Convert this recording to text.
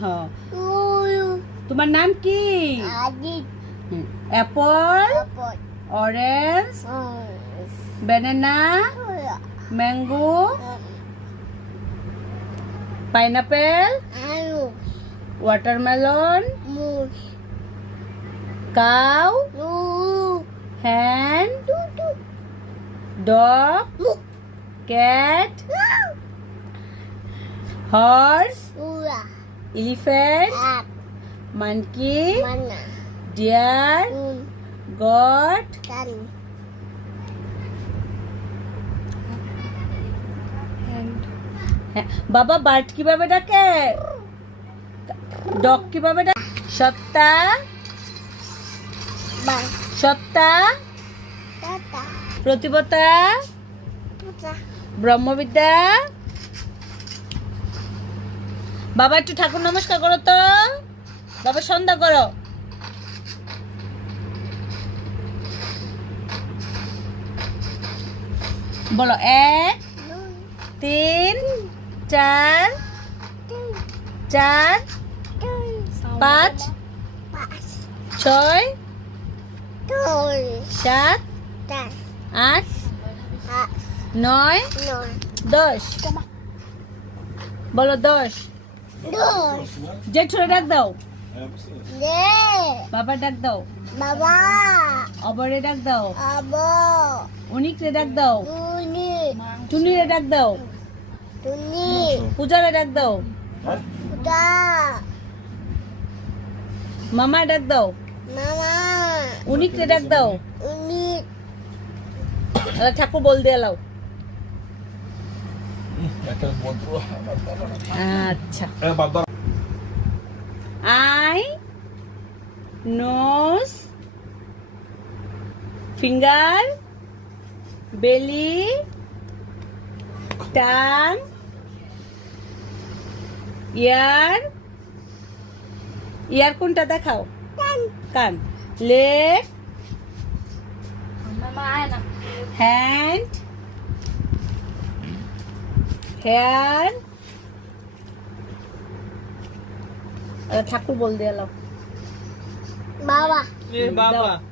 হ্যাঁ। তোমার নাম কি? Apple, orange, banana, mango, pineapple, watermelon, cow, hen, dog, cat, horse, elephant, monkey, deer, goat. বাবা বার্ড কিভাবে ডাকে? ডগ কিভাবে ডাকে? সত্তা, সত্তা, প্রতিভা, ব্রহ্মবিদ্যা। বাবা একটু ঠাকুর নমস্কার করো তো। বাবা সন্ধ্যা করো। বলো 1 3 4 4 5 6 7 8 9 10। বলো 10। জেঠুরে ডাক দাও। বাবা ডাক দাও। বাবা, অবরে ডাক দাও। আবো, অনিকরে ডাক দাও। টুনি, টুনিরে ডাক দাও। টুনি, পূজারে ডাক দাও। দা, মামা ডাক দাও। মামা, অনিকরে ডাক দাও। উনি, ঠাকুর বল দিয়ে লাও। আচ্ছা। Eye, nose, finger, belly, tongue, ear. Ear কোনটা দেখাও? কান। Leg, hand, hair. ঠাকুর বল দিয়ে লাও। বাবা, দাও।